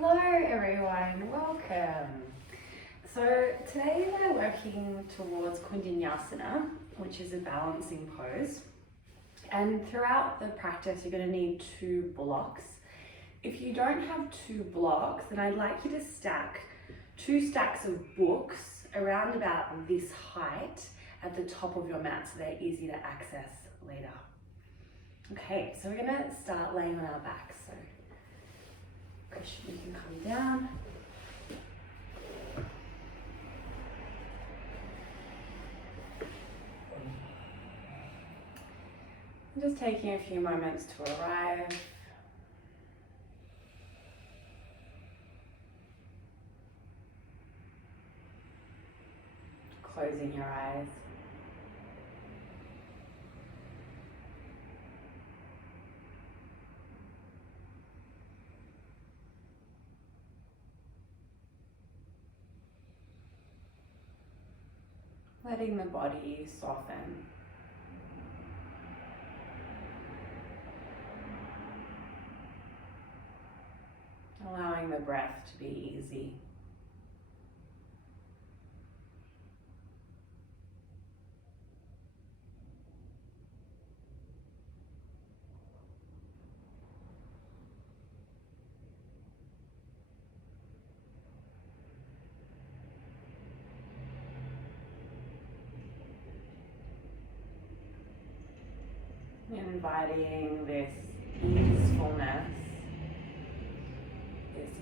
Hello everyone, welcome. So today we're working towards Koundinyasana, which is a balancing pose. And throughout the practice, you're going to need 2 blocks. If you don't have 2 blocks, then I'd like you to stack 2 stacks of books around about this height at the top of your mat so they're easy to access later. Okay, so we're going to start laying on our backs. So Krissy, you can come down. I'm just taking a few moments to arrive. Closing your eyes. Letting the body soften. Allowing the breath to be easy. Inviting this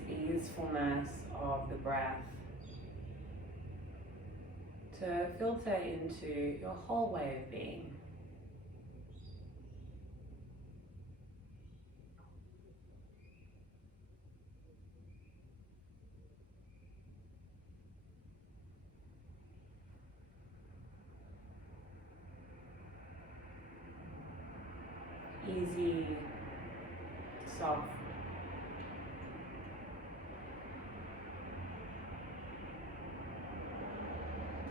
easefulness of the breath to filter into your whole way of being. Easy, soft.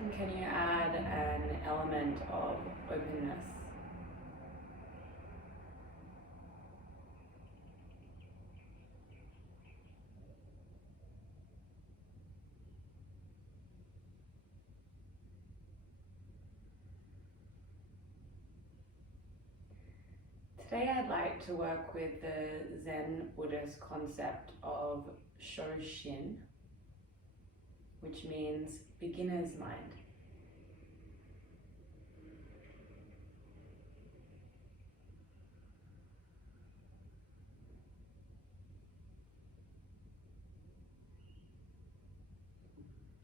And can you add an element of openness? Today I'd like to work with the Zen Buddhist concept of Shoshin, which means beginner's mind.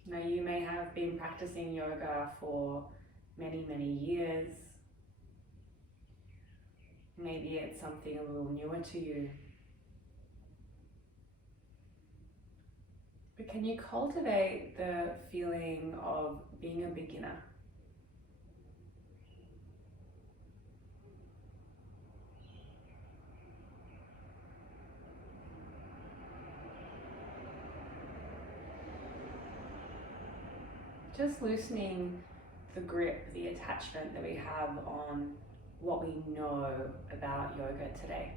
Now you may have been practicing yoga for many years. Maybe it's something a little newer to you. But can you cultivate the feeling of being a beginner? Just loosening the grip, the attachment that we have on what we know about yoga today.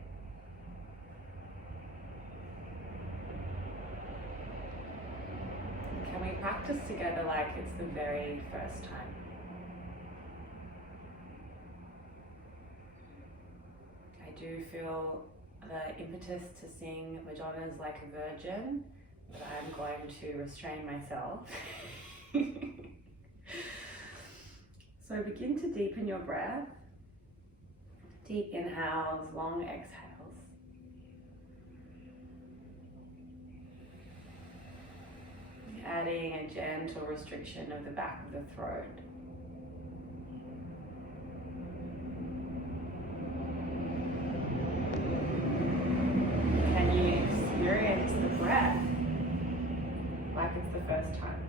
Can we practice together like it's the very first time? I do feel the impetus to sing Madonna's Like a Virgin, but I'm going to restrain myself. So begin to deepen your breath. Deep inhales, long exhales. Adding a gentle restriction of the back of the throat. Can you experience the breath like it's the first time?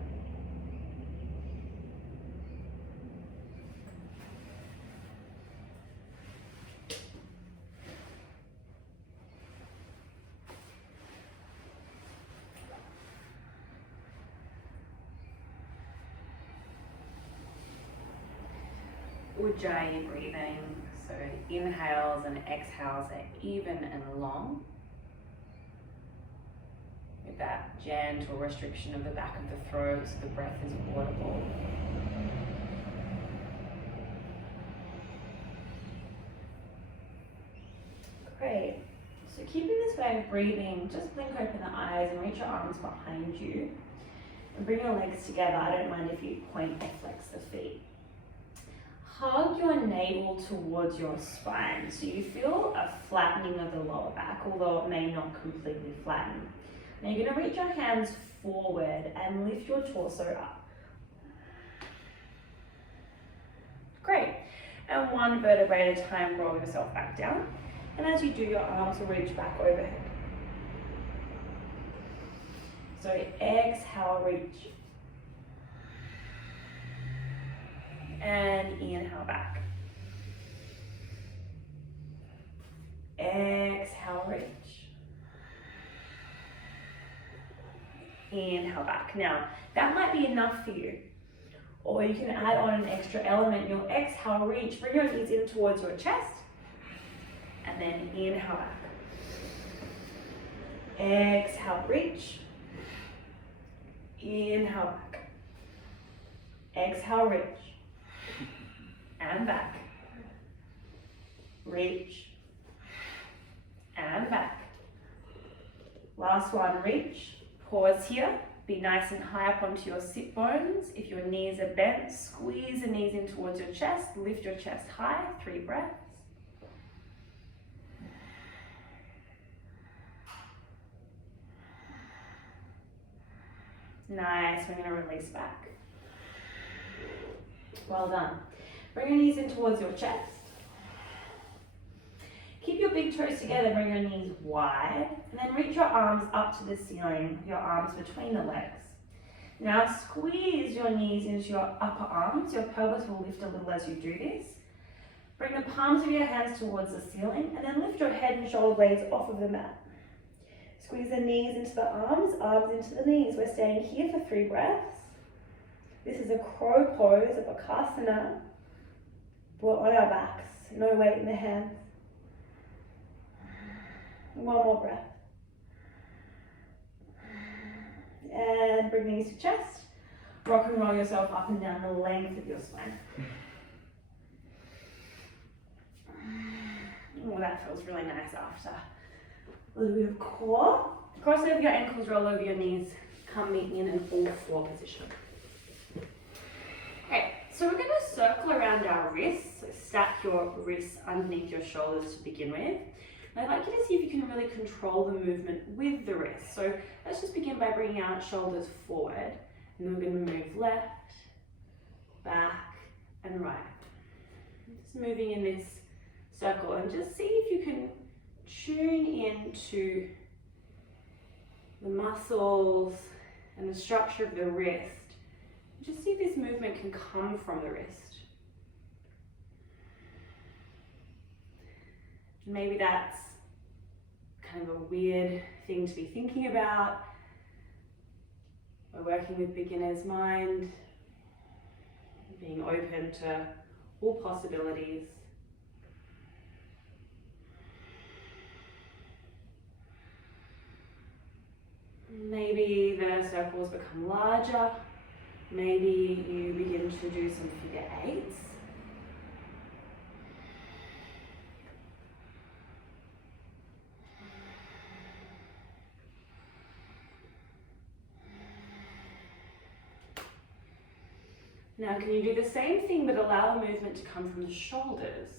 Ujjayi breathing, so inhales and exhales are even and long. We're with that gentle restriction of the back of the throat so the breath is audible. Great. So keeping this way of breathing, just blink open the eyes and reach your arms behind you. And bring your legs together. I don't mind if you point or flex the feet. Hug your navel towards your spine so you feel a flattening of the lower back, although it may not completely flatten. Now you're going to reach your hands forward and lift your torso up. Great. And one vertebrae at a time, roll yourself back down. And as you do, your arms will reach back overhead. So exhale, reach. And inhale back. Exhale, reach. Inhale back. Now, that might be enough for you. Or you can add on an extra element. You'll exhale, reach, bring your knees in towards your chest. And then inhale back. Exhale, reach. Inhale back. Exhale, reach. And back. Reach. And back. Last one, reach. Pause here. Be nice and high up onto your sit bones. If your knees are bent, squeeze the knees in towards your chest. Lift your chest high. 3 breaths. Nice, we're going to release back. Well done. Bring your knees in towards your chest. Keep your big toes together, bring your knees wide, and then reach your arms up to the ceiling, your arms between the legs. Now squeeze your knees into your upper arms. Your pelvis will lift a little as you do this. Bring the palms of your hands towards the ceiling, and then lift your head and shoulder blades off of the mat. Squeeze the knees into the arms into the knees. We're staying here for 3 breaths. This is a crow pose, a Bakasana. We're on our backs, no weight in the hands. One more breath. And bring the knees to chest. Rock and roll yourself up and down the length of your spine. Oh, that feels really nice after. A little bit of core. Cross over your ankles, roll over your knees. Come meet me in an all-4 position. Okay, so we're going to circle around our wrists. So stack your wrists underneath your shoulders to begin with. And I'd like you to see if you can really control the movement with the wrists. So let's just begin by bringing our shoulders forward. And then we're going to move left, back, and right. Just moving in this circle and just see if you can tune into the muscles and the structure of the wrist. Just see if this movement can come from the wrist. Maybe that's kind of a weird thing to be thinking about. We're working with beginner's mind, being open to all possibilities. Maybe the circles become larger. Maybe you begin to do some figure 8s. Now can you do the same thing but allow the movement to come from the shoulders?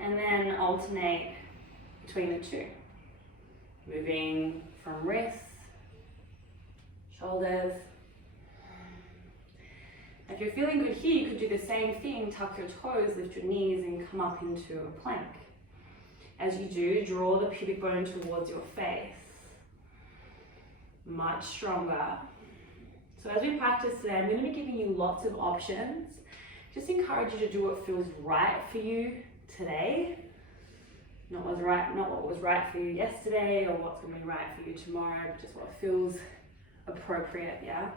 And then alternate between the two. Moving from wrists, shoulders. If you're feeling good here, you could do the same thing, tuck your toes, lift your knees and come up into a plank. As you do, draw the pubic bone towards your face. Much stronger. So as we practice today, I'm going to be giving you lots of options. Just encourage you to do what feels right for you today. Not what was right for you yesterday or what's going to be right for you tomorrow, but just what feels appropriate, yeah?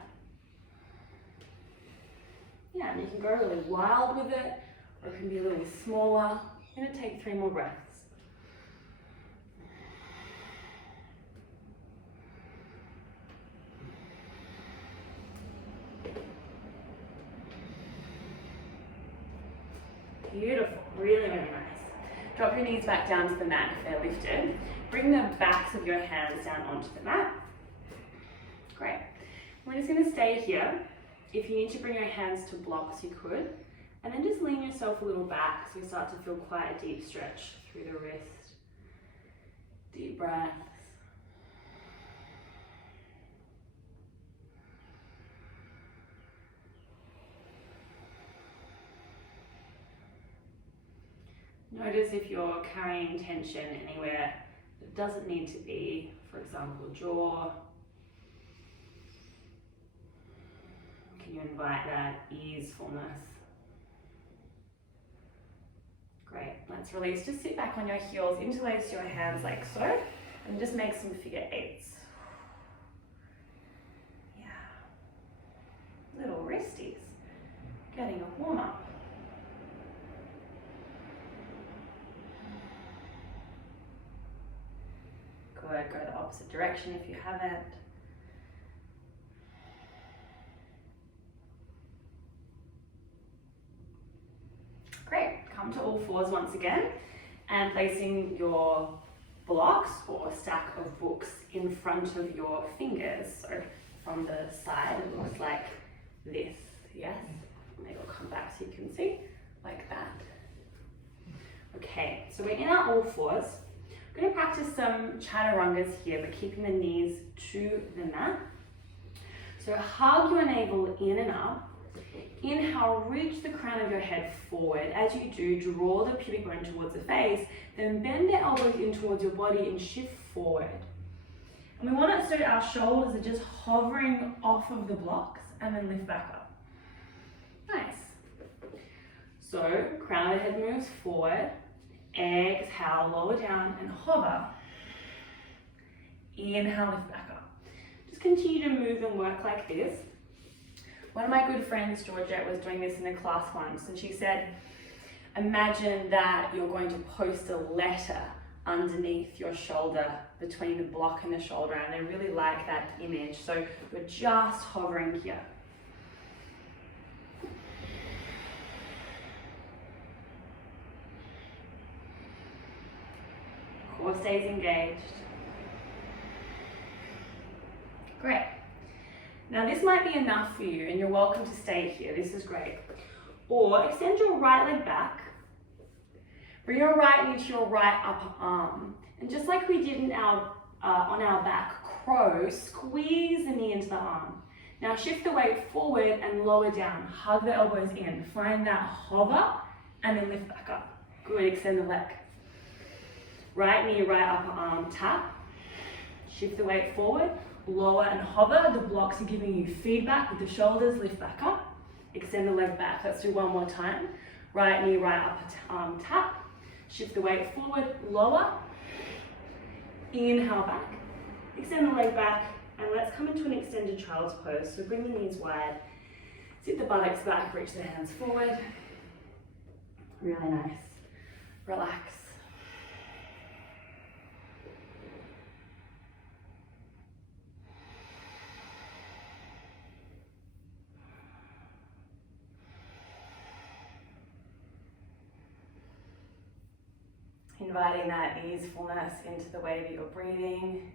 Yeah, and you can go really wild with it, or it can be a little smaller, You're going to take 3 more breaths. Beautiful, really, really nice. Drop your knees back down to the mat if they're lifted. Bring the backs of your hands down onto the mat. Great. We're just going to stay here. If you need to bring your hands to blocks, you could. And then just lean yourself a little back so you start to feel quite a deep stretch through the wrist. Deep breaths. Notice if you're carrying tension anywhere that doesn't need to be, for example, jaw. Can you invite that easefulness? Great, let's release. Just sit back on your heels, interlace your hands like so, and just make some figure 8s. Yeah. Little wristies. Getting a warm up. Good, go the opposite direction if you haven't. Great, come to all fours once again and placing your blocks or stack of books in front of your fingers. So from the side it looks like this, yes? Maybe I'll come back so you can see, like that. Okay, so we're in our all fours. We're going to practice some chaturangas here, but keeping the knees to the mat. So hug your navel in and up. Inhale, reach the crown of your head forward. As you do, draw the pubic bone towards the face, then bend the elbows in towards your body and shift forward. And we want it so our shoulders are just hovering off of the blocks and then lift back up. Nice. So, crown of the head moves forward. Exhale, lower down and hover. Inhale, lift back up. Just continue to move and work like this. One of my good friends, Georgette, was doing this in a class once, and she said, imagine that you're going to post a letter underneath your shoulder, between the block and the shoulder, and I really like that image. So we're just hovering here. Core stays engaged. Great. Now this might be enough for you and you're welcome to stay here. This is great. Or extend your right leg back. Bring your right knee to your right upper arm. And just like we did in our, on our back crow, squeeze the knee into the arm. Now shift the weight forward and lower down. Hug the elbows in. Find that hover and then lift back up. Good, extend the leg. Right knee, right upper arm, tap. Shift the weight forward, lower and hover. The blocks are giving you feedback with the shoulders, lift back up. Extend the leg back. Let's do one more time. Right knee, right upper arm, tap. Shift the weight forward, lower. Inhale back. Extend the leg back, and let's come into an extended child's pose. So bring the knees wide. Sit the buttocks back, reach the hands forward. Really nice. Relax. Inviting that easefulness into the way that you're breathing,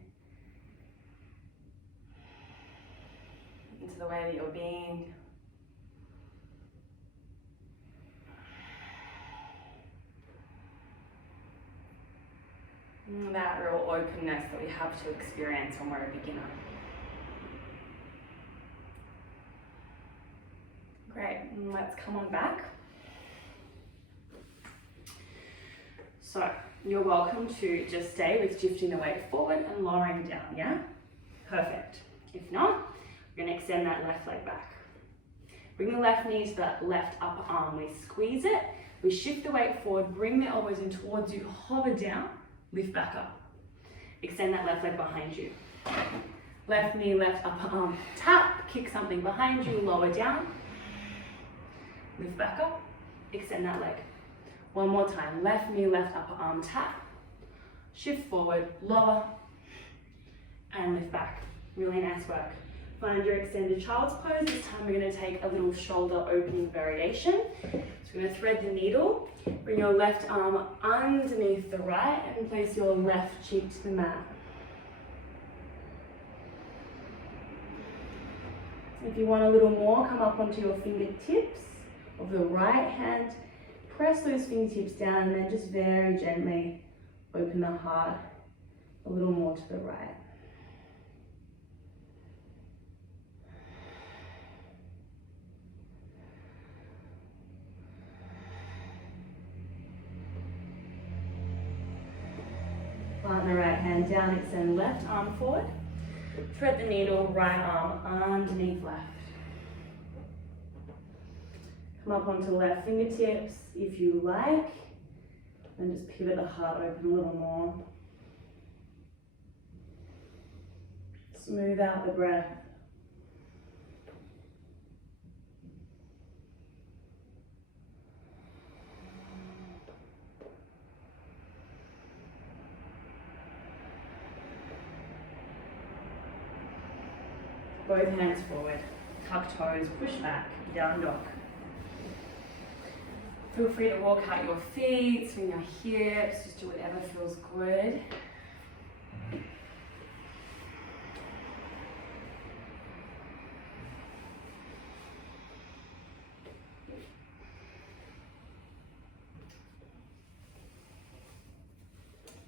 into the way that you're being. And that real openness that we have to experience when we're a beginner. Great, and let's come on back. So, you're welcome to just stay with shifting the weight forward and lowering down, yeah? Perfect. If not, we're going to extend that left leg back. Bring the left knee to that left upper arm. We squeeze it, we shift the weight forward, bring the elbows in towards you, hover down, lift back up. Extend that left leg behind you. Left knee, left upper arm, tap, kick something behind you, lower down, lift back up, extend that leg. One more time, left knee, left upper arm tap. Shift forward, lower, and lift back. Really nice work. Find your extended child's pose. This time we're going to take a little shoulder opening variation. So we're going to thread the needle, bring your left arm underneath the right and place your left cheek to the mat. If you want a little more, come up onto your fingertips of the right hand. Press those fingertips down and then just very gently open the heart a little more to the right. Plant the right hand down, extend left arm forward. Thread the needle, right arm underneath left. Come up onto left fingertips if you like, and just pivot the heart open a little more. Smooth out the breath. Both hands forward, tuck toes, push back, down dog. Feel free to walk out your feet, swing your hips, just do whatever feels good.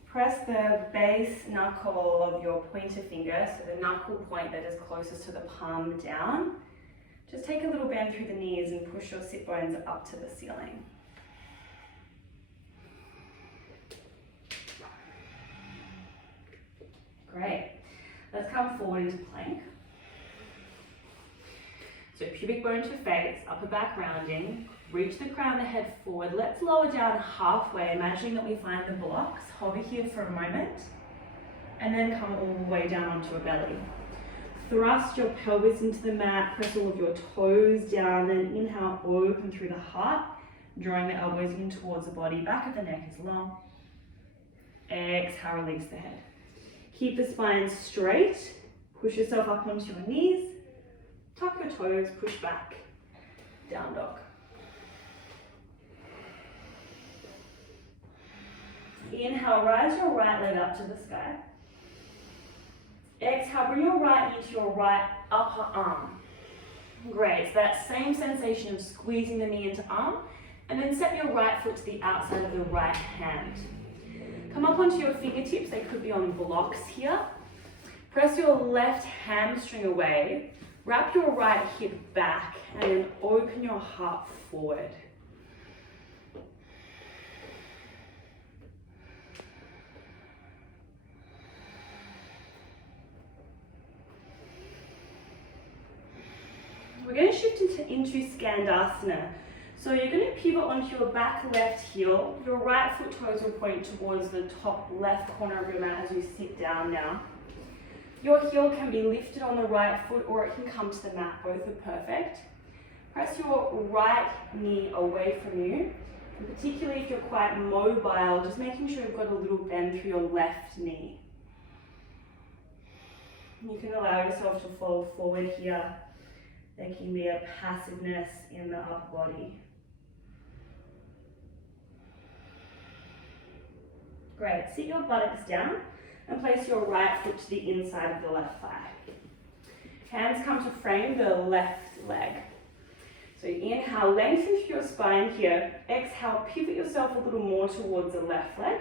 Press the base knuckle of your pointer finger, so the knuckle point that is closest to the palm down. Just take a little bend through the knees and push your sit bones up to the ceiling. Great. Let's come forward into plank. So pubic bone to face, upper back rounding. Reach the crown of the head forward. Let's lower down halfway, imagining that we find the blocks. Hover here for a moment, and then come all the way down onto a belly. Thrust your pelvis into the mat, press all of your toes down, and inhale, open through the heart, drawing the elbows in towards the body. Back of the neck is long. Exhale, release the head. Keep the spine straight. Push yourself up onto your knees. Tuck your toes, push back. Down dog. Inhale, rise your right leg up to the sky. Exhale, bring your right knee to your right upper arm. Great, so that same sensation of squeezing the knee into arm, and then set your right foot to the outside of the right hand. Come up onto your fingertips, they could be on blocks here. Press your left hamstring away, wrap your right hip back, and then open your heart forward. We're going to shift into Koundinyasana. So you're going to pivot onto your back left heel. Your right foot toes will point towards the top left corner of your mat as you sit down now. Your heel can be lifted on the right foot or it can come to the mat. Both are perfect. Press your right knee away from you. And particularly if you're quite mobile, just making sure you've got a little bend through your left knee. You can allow yourself to fall forward here. There can be a passiveness in the upper body. Great, sit your buttocks down and place your right foot to the inside of the left thigh. Hands come to frame the left leg. So inhale, lengthen through your spine here. Exhale, pivot yourself a little more towards the left leg.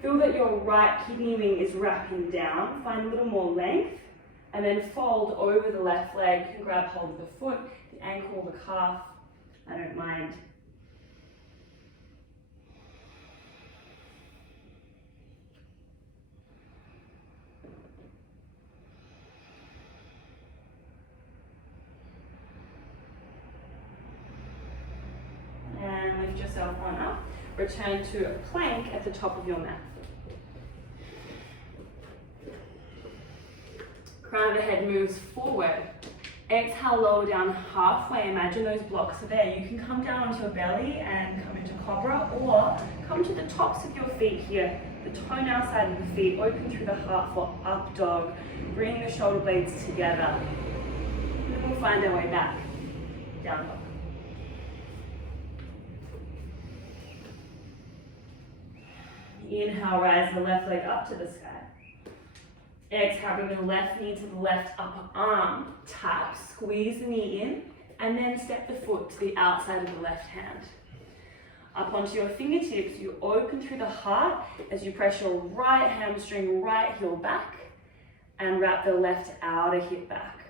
Feel that your right kidney wing is wrapping down. Find a little more length. And then fold over the left leg. You can grab hold of the foot, the ankle, the calf. I don't mind. And lift yourself on up. Return to a plank at the top of your mat. Crown of the head moves forward. Exhale, lower down halfway. Imagine those blocks are there. You can come down onto your belly and come into cobra, or come to the tops of your feet here, the toenail side of the feet, open through the heart for up dog. Bring the shoulder blades together. And then we'll find our way back, down dog. Inhale, rise the left leg up to the sky. Exhale, bring the left knee to the left upper arm. Tap, squeeze the knee in, and then step the foot to the outside of the left hand. Up onto your fingertips, you open through the heart as you press your right hamstring, right heel back, and wrap the left outer hip back.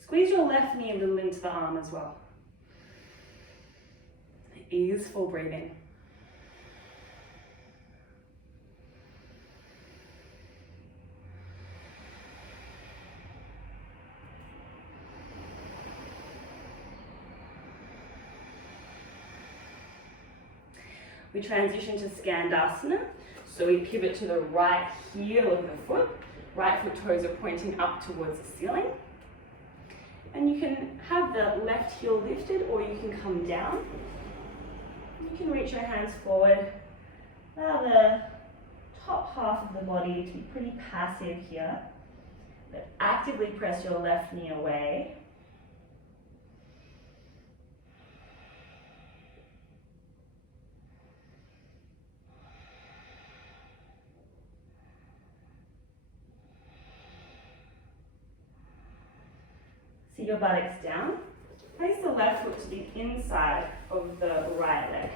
Squeeze your left knee a little into the arm as well. Easeful breathing. We transition to Koundinyasana, so we pivot to the right heel of the foot. Right foot toes are pointing up towards the ceiling. And you can have the left heel lifted, or you can come down. You can reach your hands forward. Allow the top half of the body to be pretty passive here, but actively press your left knee away. See your buttocks down. Place the left foot to the inside of the right leg.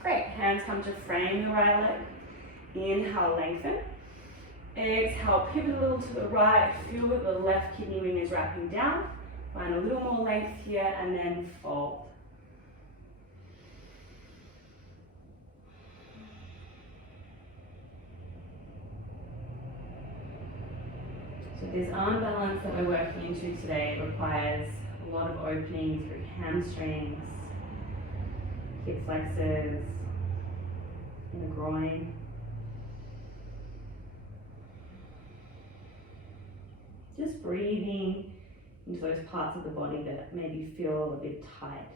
Great, hands come to frame the right leg. Inhale, lengthen. Exhale, pivot a little to the right. Feel that the left kidney wing is wrapping down. Find a little more length here, and then fold. So this arm balance that we're working into today requires a lot of opening through hamstrings, hip flexors, in the groin. Just breathing into those parts of the body that maybe feel a bit tight.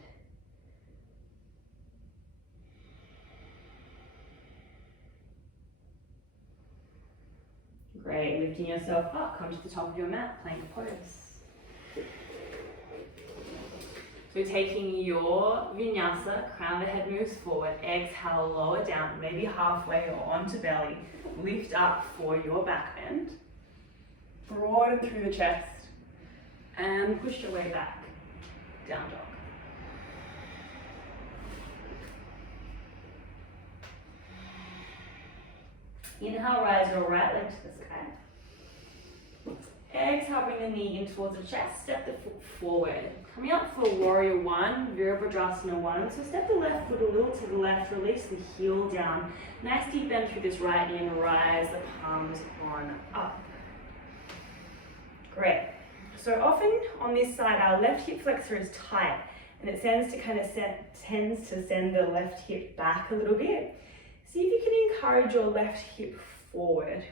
Great, lifting yourself up, come to the top of your mat, plank pose. So taking your vinyasa, crown the head moves forward, exhale, lower down, maybe halfway or onto belly. Lift up for your back bend. Broaden through the chest and push your way back, down dog. Inhale, rise your right leg to the sky. Exhale, bring the knee in towards the chest, step the foot forward. Coming up for warrior one, Virabhadrasana 1. So step the left foot a little to the left, release the heel down. Nice deep bend through this right knee and rise the palms on up. Great. So often on this side, our left hip flexor is tight, and it tends to send the left hip back a little bit. See if you can encourage your left hip forward.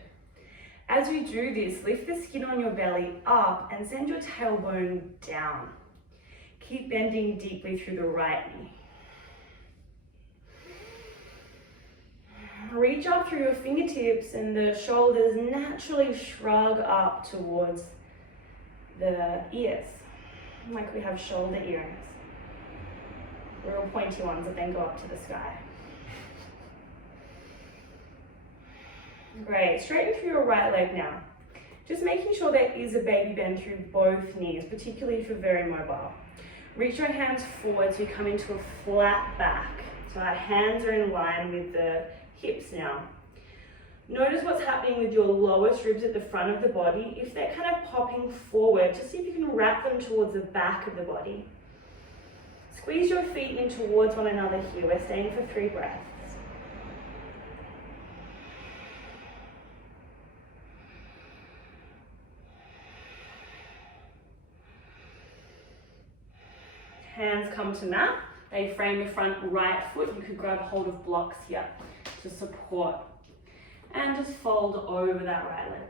As you do this, lift the skin on your belly up and send your tailbone down. Keep bending deeply through the right knee. Reach up through your fingertips and the shoulders naturally shrug up towards the ears, like we have shoulder earrings. Real pointy ones that then go up to the sky. Great, straighten through your right leg now. Just making sure there is a baby bend through both knees, particularly if you're very mobile. Reach your hands forward so you come into a flat back. So our hands are in line with the hips now. Notice what's happening with your lowest ribs at the front of the body. If they're kind of popping forward, just see if you can wrap them towards the back of the body. Squeeze your feet in towards one another here. We're staying for 3 breaths. Hands come to mat. They frame the front right foot. You could grab hold of blocks here to support. And just fold over that right leg.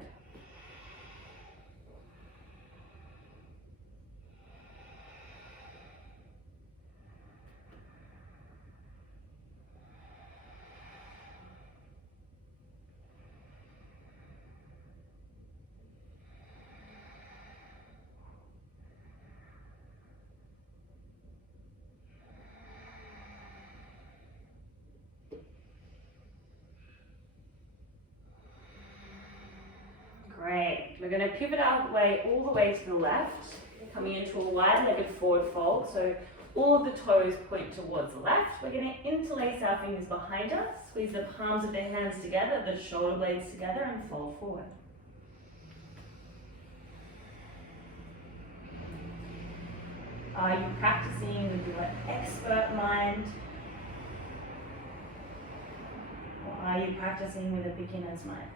We're going to pivot our way all the way to the left, coming into a wide-legged forward fold. So all of the toes point towards the left. We're going to interlace our fingers behind us, squeeze the palms of the hands together, the shoulder blades together, and fold forward. Are you practicing with your expert mind? Or are you practicing with a beginner's mind?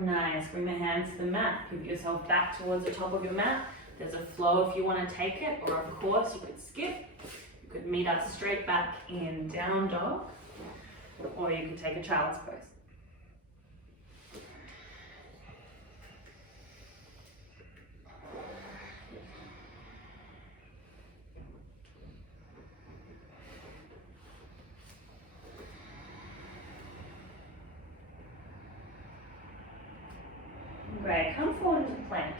Nice, bring the hands to the mat. Give yourself back towards the top of your mat. There's a flow if you want to take it, or of course you could skip. You could meet up straight back in down dog, or you could take a child's pose. Great, come forward into plank.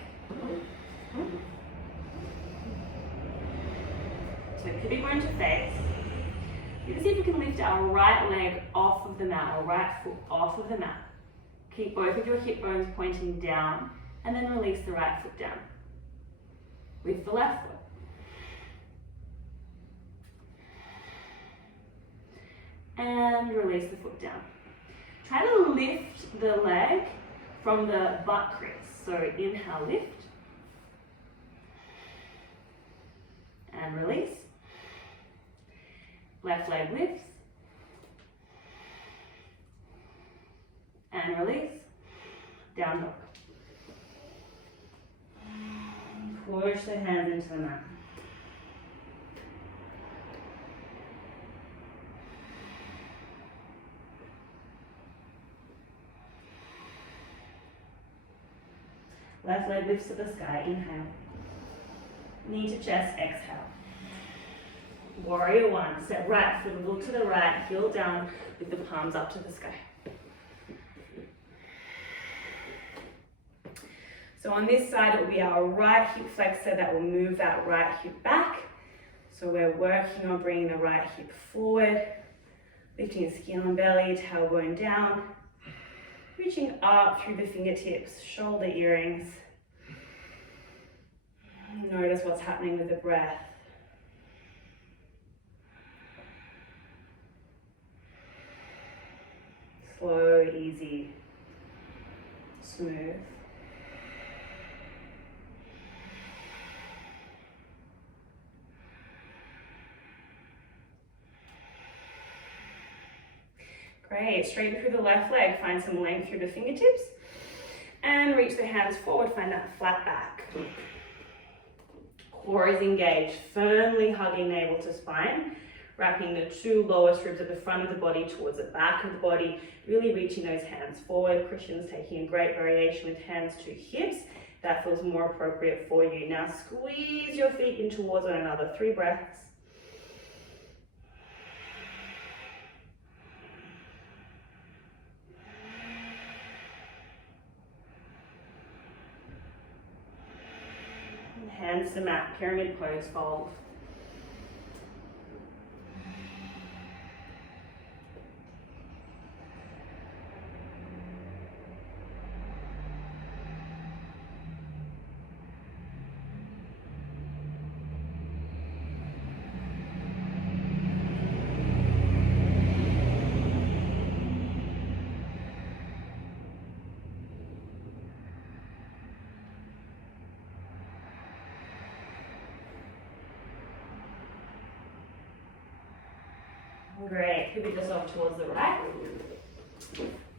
So pivot going to face. You can see if we can lift our right leg off of the mat, or right foot off of the mat. Keep both of your hip bones pointing down, and then release the right foot down with the left foot. And release the foot down. Try to lift the leg from the butt crease. So inhale, lift, and release. Left leg lifts, and release. Down dog. Push the hands into the mat. Left leg lifts to the sky, inhale. Knee to chest, exhale. Warrior one, step right foot, look to the right, heel down with the palms up to the sky. So on this side, it will be our right hip flexor that will move that right hip back. So we're working on bringing the right hip forward, lifting skin on belly, tailbone down, reaching up through the fingertips, shoulder earrings. Notice what's happening with the breath. Slow, easy, smooth. Great, straighten through the left leg, find some length through the fingertips, and reach the hands forward, find that flat back. Core is engaged, firmly hugging navel to spine, wrapping the two lowest ribs at the front of the body towards the back of the body, really reaching those hands forward. Christian's taking a great variation with hands to hips. That feels more appropriate for you. Now squeeze your feet in towards one another, 3 breaths. Hands to mat, pyramid pose, fold. Great, pivot yourself towards the right.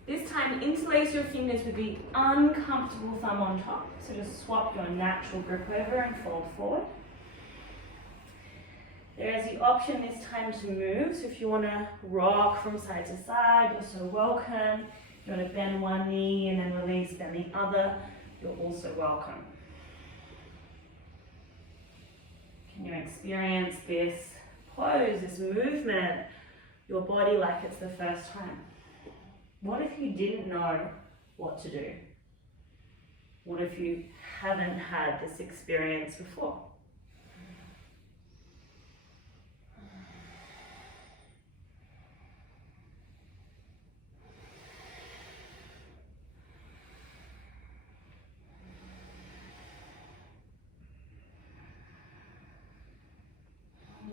This time, interlace your fingers with the uncomfortable thumb on top. So just swap your natural grip over and fold forward. There is the option this time to move. So if you want to rock from side to side, you're so welcome. If you want to bend one knee and then release, bend the other, you're also welcome. Can you experience this pose, this movement your body like it's the first time. What if you didn't know what to do? What if you haven't had this experience before?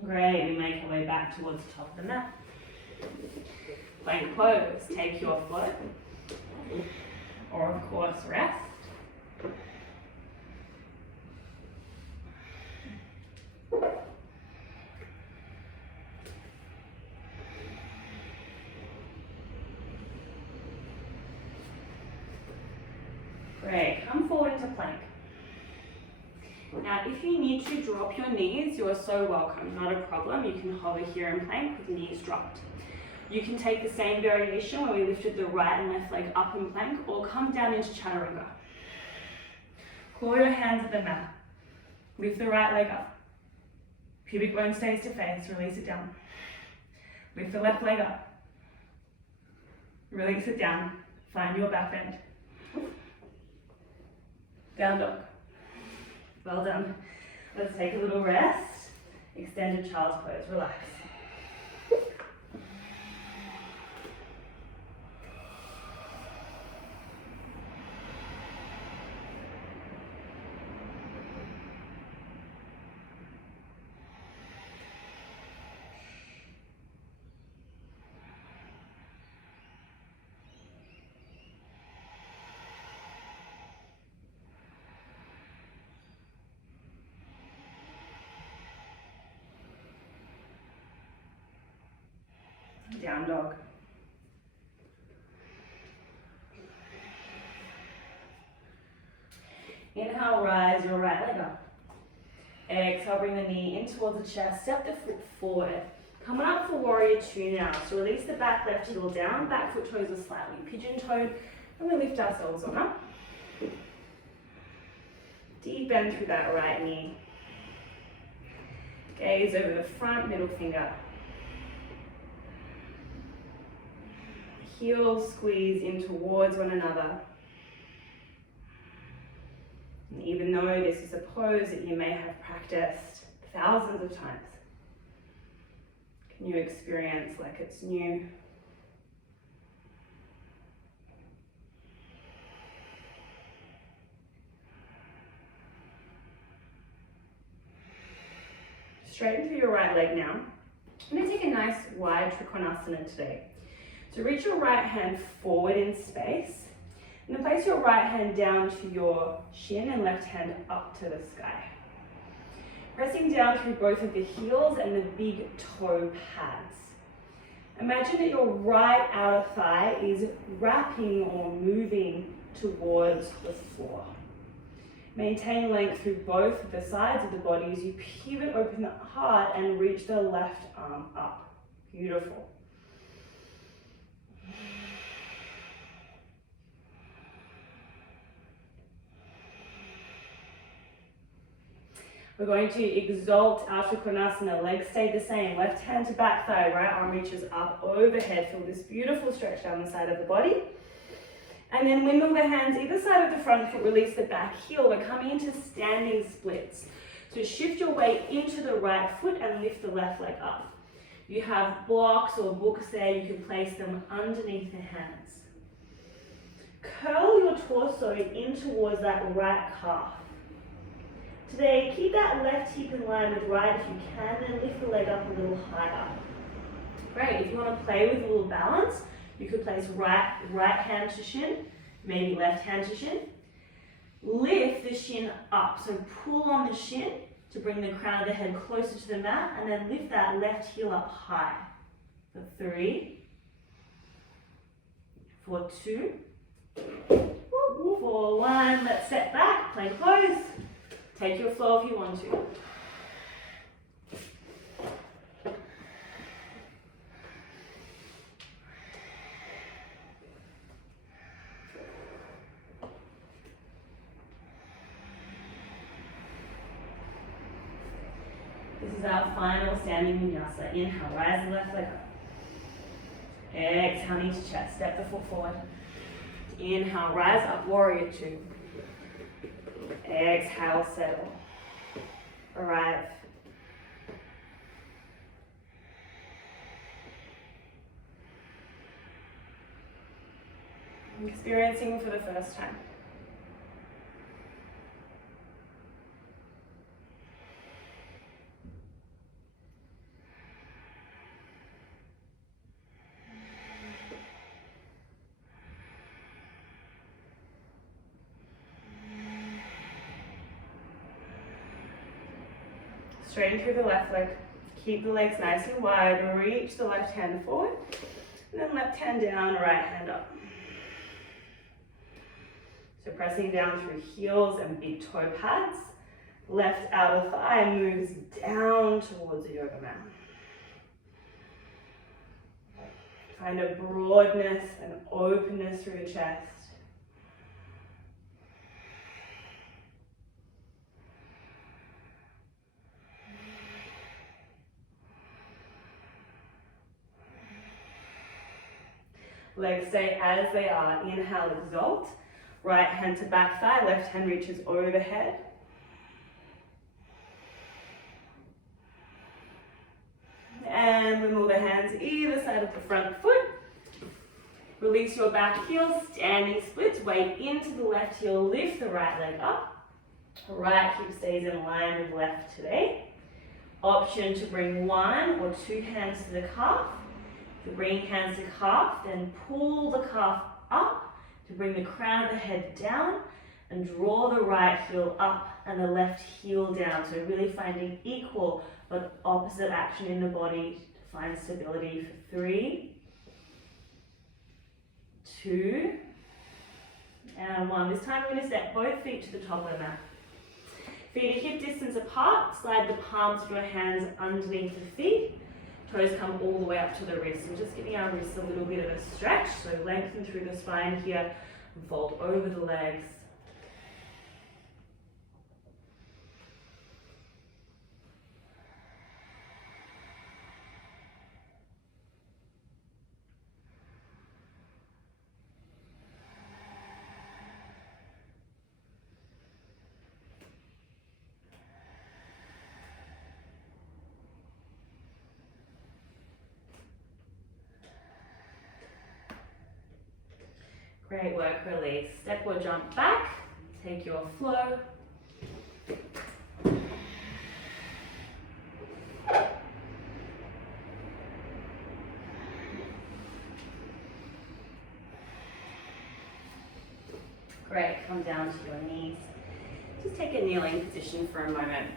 Great, we make our way back towards the top of the mat. Plank pose, take your float, or of course rest. Great, come forward into plank. Now, if you need to drop your knees, you are so welcome, not a problem. You can hover here in plank with the knees dropped. You can take the same variation where we lifted the right and left leg up in plank, or come down into chaturanga. Claw your hands at the mat. Lift the right leg up. Pubic bone stays to face, release it down. Lift the left leg up. Release it down. Find your back bend. Down dog. Well done. Let's take a little rest. Extended child's pose, relax. Down dog. Inhale, rise your right leg up. Exhale, bring the knee in towards the chest, step the foot forward. Coming up for warrior two now. So release the back left heel down, back foot toes are slightly pigeon-toed, and we lift ourselves on up. Deep bend through that right knee. Gaze over the front, middle finger. Heels squeeze in towards one another. And even though this is a pose that you may have practiced thousands of times, can you experience like it's new? Straighten through your right leg now. I'm going to take a nice wide Trikonasana today. So reach your right hand forward in space, and then place your right hand down to your shin and left hand up to the sky. Pressing down through both of the heels and the big toe pads. Imagine that your right outer thigh is wrapping or moving towards the floor. Maintain length through both of the sides of the body as you pivot open the heart and reach the left arm up. Beautiful. We're going to exalt our Trikonasana. Legs stay the same. Left hand to back thigh, right arm reaches up overhead. Feel this beautiful stretch down the side of the body. And then windmill the hands either side of the front foot, release the back heel. We're coming into standing splits. So shift your weight into the right foot and lift the left leg up. You have blocks or books there, you can place them underneath the hands. Curl your torso in towards that right calf. Today, keep that left hip in line with right if you can, and lift the leg up a little higher. Great, if you want to play with a little balance, you could place right hand to shin, maybe left hand to shin. Lift the shin up, so pull on the shin to bring the crown of the head closer to the mat, and then lift that left heel up high. For 3, for 2, for 1. Let's set back, plank pose. Take your flow if you want to. This is our final standing vinyasa. Inhale, rise the left leg up. Exhale, knee to chest. Step the foot forward. Inhale, rise up, warrior two. Exhale, settle. Arrive. Experiencing for the first time. Straighten through the left leg. Keep the legs nice and wide. Reach the left hand forward. And then left hand down, right hand up. So pressing down through heels and big toe pads. Left outer thigh moves down towards the yoga mat. Find a broadness and openness through the chest. Legs stay as they are. Inhale, exalt. Right hand to back thigh, left hand reaches overhead. And remove the hands either side of the front foot. Release your back heel, standing splits. Weight into the left heel, lift the right leg up. Right hip stays in line with left today. Option to bring one or two hands to the calf. To bring hands to calf, then pull the calf up to bring the crown of the head down and draw the right heel up and the left heel down. So really finding equal but opposite action in the body to find stability for 3, 2, and 1. This time we're going to step both feet to the top of the mat. Feet are hip distance apart. Slide the palms of your hands underneath the feet. Toes come all the way up to the wrists. We're just giving our wrists a little bit of a stretch. So lengthen through the spine here and fold over the legs. Great work, release. Step or jump back, take your flow. Great, come down to your knees. Just take a kneeling position for a moment.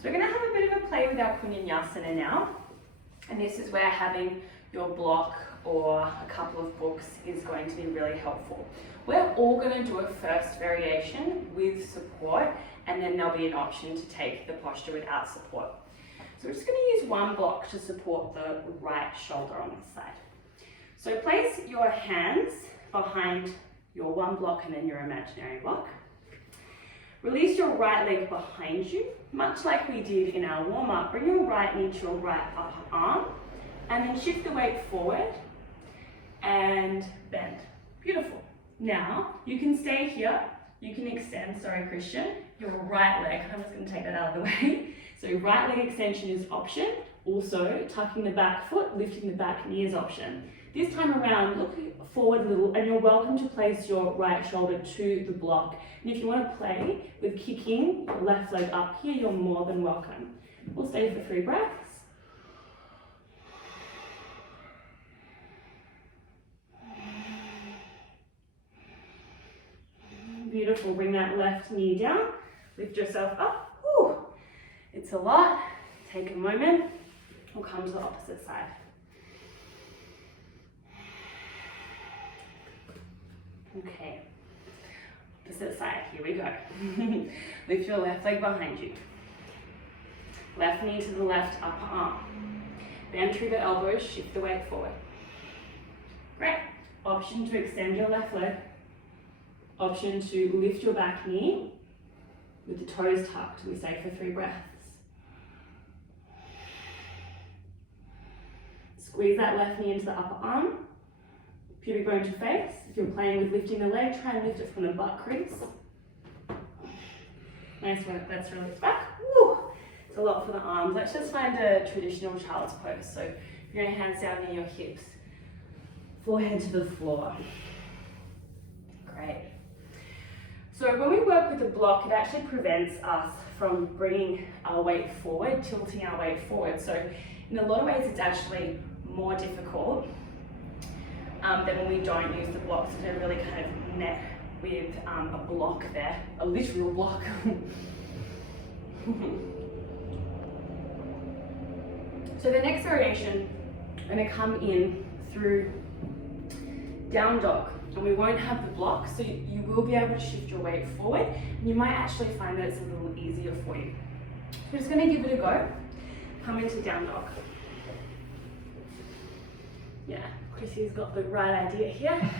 So we're gonna have a bit of a play with our Koundinyasana now. And this is where having your block or a couple of books is going to be really helpful. We're all going to do a first variation with support, and then there'll be an option to take the posture without support. So we're just going to use one block to support the right shoulder on this side. So place your hands behind your one block and then your imaginary block. Release your right leg behind you, much like we did in our warm-up. Bring your right knee to your right upper arm, and then shift the weight forward and bend. Beautiful. Now, you can stay here. You can extend, sorry Christian, your right leg. I'm just going to take that out of the way. So right leg extension is option. Also, tucking the back foot, lifting the back knee is option. This time around, look forward a little, and you're welcome to place your right shoulder to the block. And if you want to play with kicking your left leg up here, you're more than welcome. We'll stay for 3 breaths. Beautiful, bring that left knee down, lift yourself up. Whew. It's a lot, take a moment, we'll come to the opposite side. Okay, opposite side, here we go. Lift your left leg behind you. Left knee to the left upper arm. Bend through the elbows, shift the weight forward. Great, option to extend your left leg. Option to lift your back knee with the toes tucked. We stay for 3 breaths. Squeeze that left knee into the upper arm. Pubic bone to face. If you're playing with lifting the leg, try and lift it from the butt crease. Nice work, let's release back. Woo! It's a lot for the arms. Let's just find a traditional child's pose. So you're going to hands down near your hips. Forehead to the floor. Great. So when we work with a block, it actually prevents us from bringing our weight forward, tilting our weight forward. So in a lot of ways, it's actually more difficult than when we don't use the blocks to really kind of net with a block there, a literal block. So the next variation, I'm going to come in through down dog, and we won't have the block, so you will be able to shift your weight forward, and you might actually find that it's a little easier for you. We're just going to give it a go. Come into down dog. Yeah, Krissy's got the right idea here,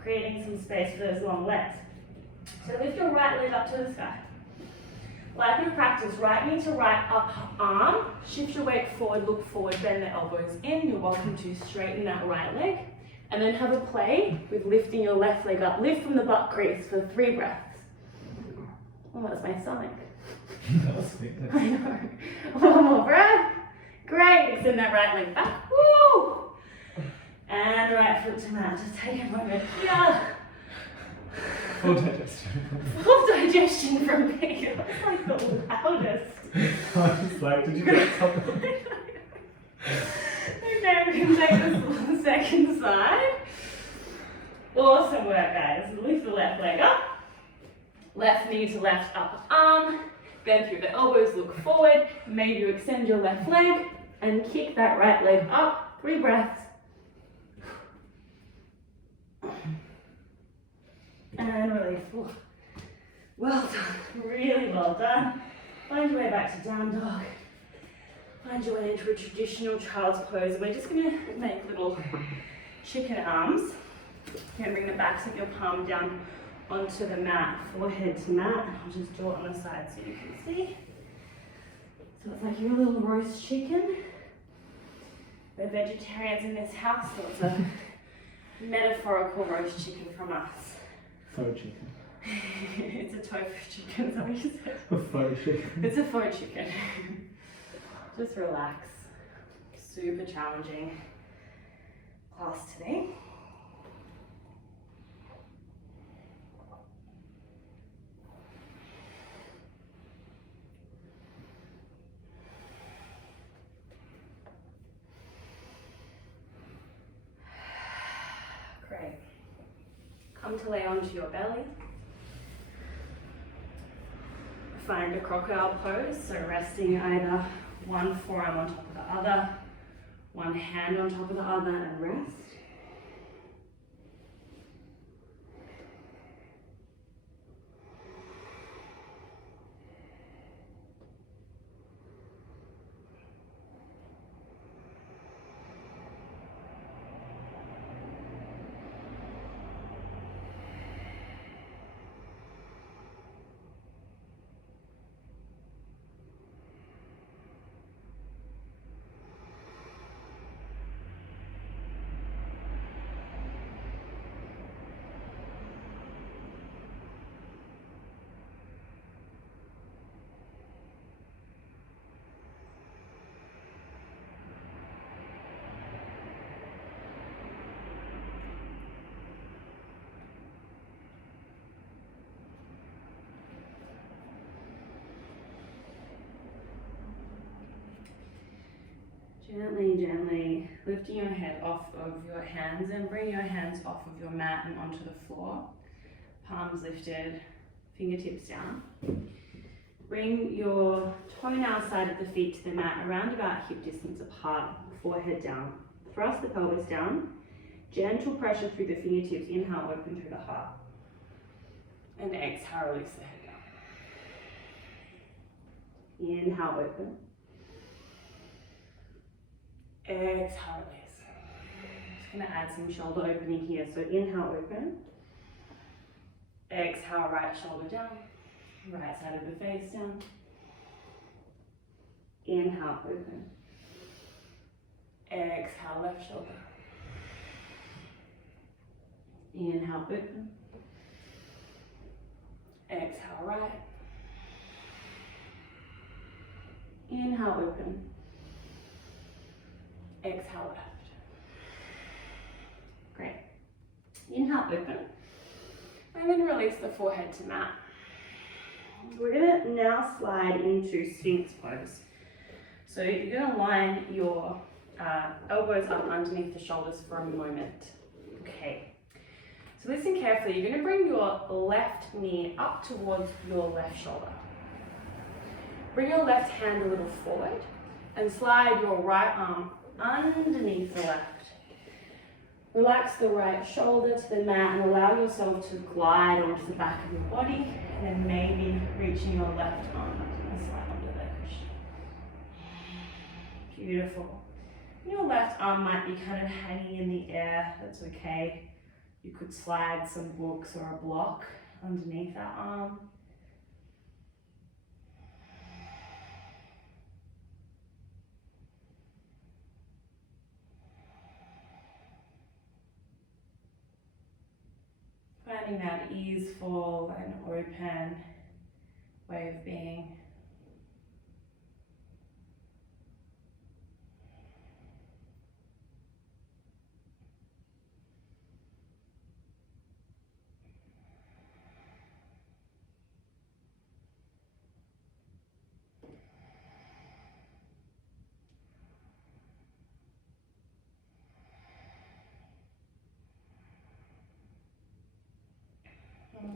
creating some space for those long legs. So lift your right leg up to the sky. Like we practice, right knee to right up arm, shift your weight forward, look forward, bend the elbows in. You're welcome to straighten that right leg. And then have a play with lifting your left leg up. Lift from the butt crease for 3 breaths. Oh, that was my stomach. That was me. I know. One more breath. Great. Extend that right leg back. Woo! And right foot to mat. Just take a moment here. Full digestion. Full digestion from me. That's like the loudest. I was like, did you get something? Okay, we can take this to the second side. Awesome work, guys. Lift the left leg up. Left knee to left upper arm. Bend through the elbows, look forward. Maybe you extend your left leg and kick that right leg up. 3 breaths. And release. Ooh. Well done. Really well done. Find your way back to down dog. Find your way into a traditional child's pose. We're just going to make little chicken arms. You're going to bring the backs of your palm down onto the mat, forehead to mat. I'll just draw it on the side so you can see. So it's like you're a little roast chicken. We're vegetarians in this house, so it's a metaphorical roast chicken from us. Faux chicken. It's a tofu chicken, is that what you said? A faux chicken. It's a faux chicken. Just relax. Super challenging class today. Great. Come to lay onto your belly. Find a crocodile pose, so resting either one forearm on top of the other, one hand on top of the other, and rest. Gently, gently lifting your head off of your hands and bring your hands off of your mat and onto the floor. Palms lifted, fingertips down. Bring your toenail side of the feet to the mat around about hip distance apart, forehead down. Thrust the pelvis down. Gentle pressure through the fingertips. Inhale, open through the heart. And exhale, release the head down. Inhale, open. Exhale, release. Just going to add some shoulder opening here. So inhale, open. Exhale, right shoulder down. Right side of the face down. Inhale, open. Exhale, left shoulder. Inhale, open. Exhale, right. Inhale, open. Exhale, left. Great. Inhale, open. And then release the forehead to mat. We're going to now slide into Sphinx pose. So you're going to line your elbows up underneath the shoulders for a moment. Okay. So listen carefully. You're going to bring your left knee up towards your left shoulder. Bring your left hand a little forward and slide your right arm underneath the left. Relax the right shoulder to the mat and allow yourself to glide onto the back of your body, and then maybe reaching your left arm and slide onto that cushion. Beautiful. Your left arm might be kind of hanging in the air. That's okay. You could slide some books or a block underneath that arm. Finding that easeful and open way of being.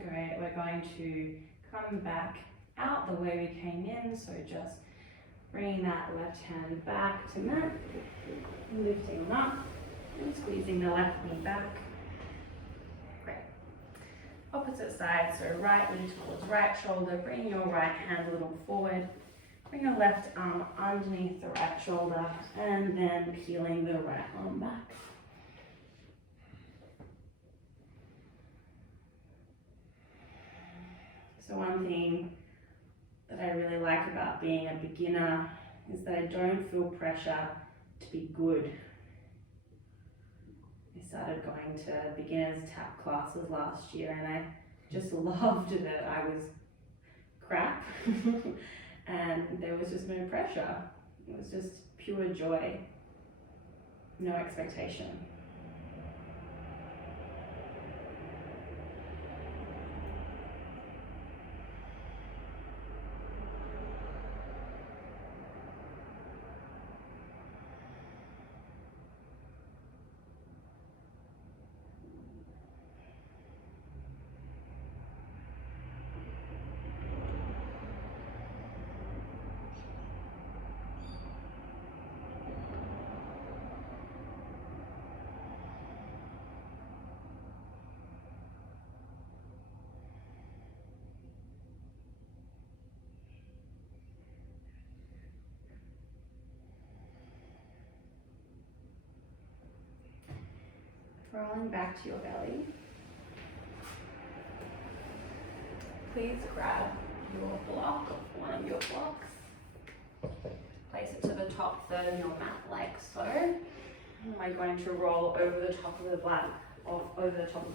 Great, we're going to come back out the way we came in, so just bringing that left hand back to mat, lifting them up, and squeezing the left knee back. Great. Opposite side, so right knee towards right shoulder, bring your right hand a little forward, bring your left arm underneath the right shoulder, and then peeling the right arm back. So one thing that I really like about being a beginner is that I don't feel pressure to be good. I started going to beginners tap classes last year and I just loved that I was crap and there was just no pressure. It was just pure joy, no expectation. Rolling back to your belly. Please grab your block, one of your blocks. Place it to the top third of your mat like so. And we're going to roll over the top of the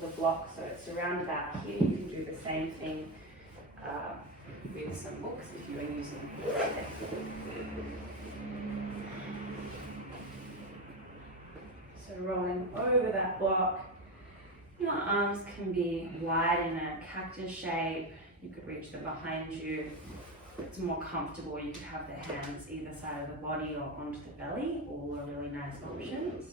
block so it's around about here. You can do the same thing with some books if you are using So rolling over that block, your arms can be wide in a cactus shape. You could reach them behind you. If it's more comfortable, you could have the hands either side of the body or onto the belly. All are really nice options.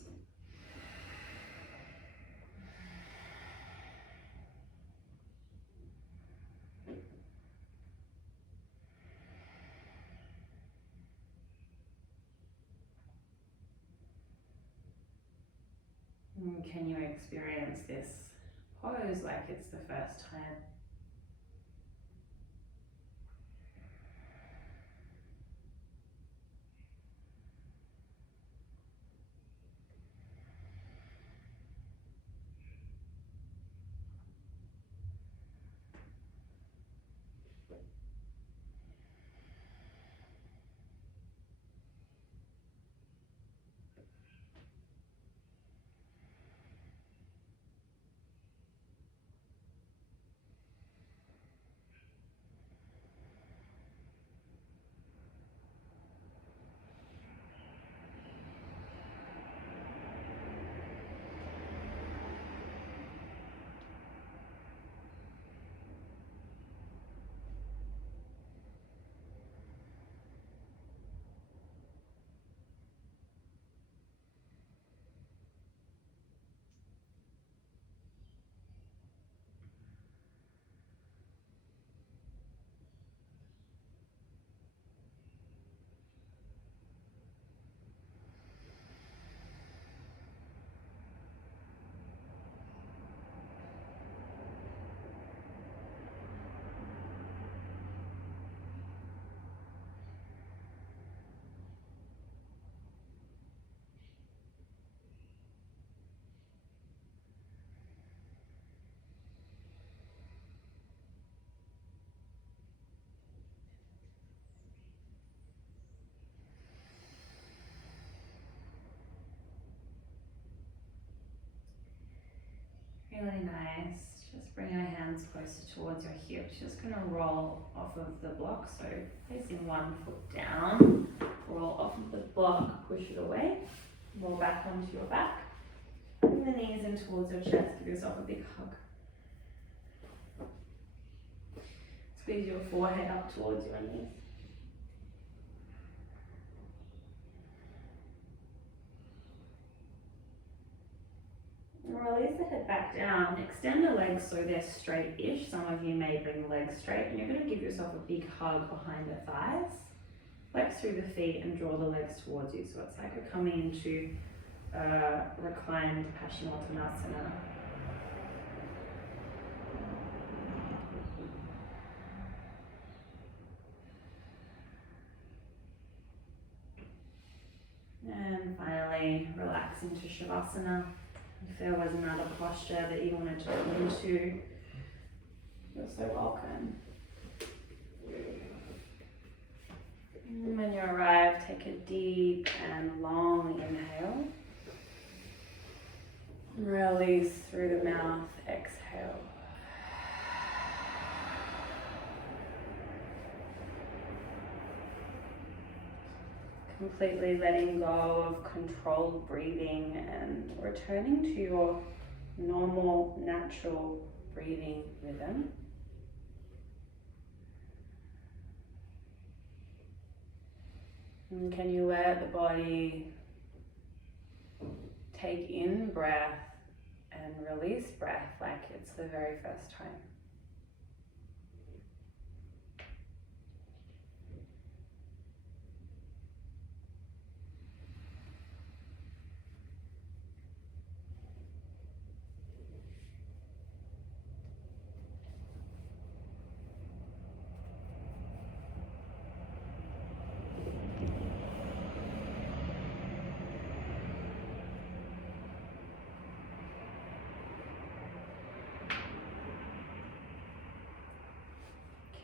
Can you experience this pose like it's the first time? really nice. Just bring our hands closer towards your hips. Just gonna roll off of the block. So placing one foot down, roll off of the block, push it away, roll back onto your back. Bring the knees in towards your chest. Give yourself a big hug. Squeeze your forehead up towards your knees. And release the head back down. Extend the legs so they're straight-ish. Some of you may bring the legs straight, and you're going to give yourself a big hug behind the thighs. Flex through the feet and draw the legs towards you. So it's like you're coming into reclined Paschimottanasana. And finally, relax into Shavasana. If there was another posture that you wanted to come into, you're so welcome. And when you arrive, take a deep and long inhale. Release through the mouth, exhale. Completely letting go of controlled breathing and returning to your normal, natural breathing rhythm. And can you let the body take in breath and release breath like it's the very first time?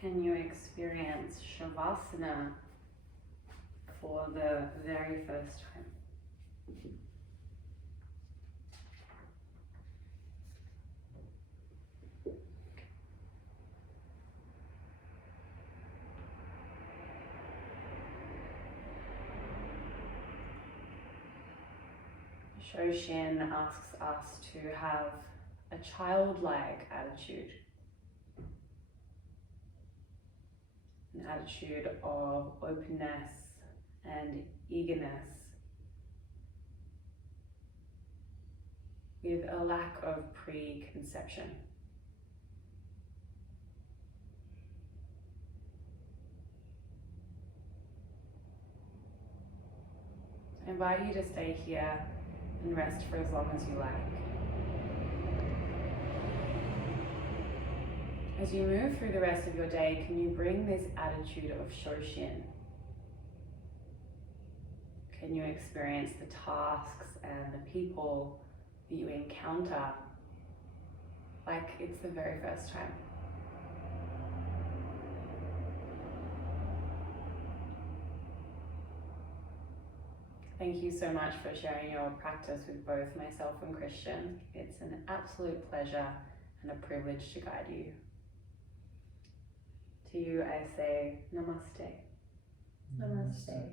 Can you experience Shavasana for the very first time? Shoshin asks us to have a childlike attitude. An attitude of openness and eagerness, with a lack of preconception. I invite you to stay here and rest for as long as you like. As you move through the rest of your day, can you bring this attitude of Shoshin? Can you experience the tasks and the people that you encounter like it's the very first time? Thank you so much for sharing your practice with both myself and Christian. It's an absolute pleasure and a privilege to guide you. To you, I say namaste. Namaste.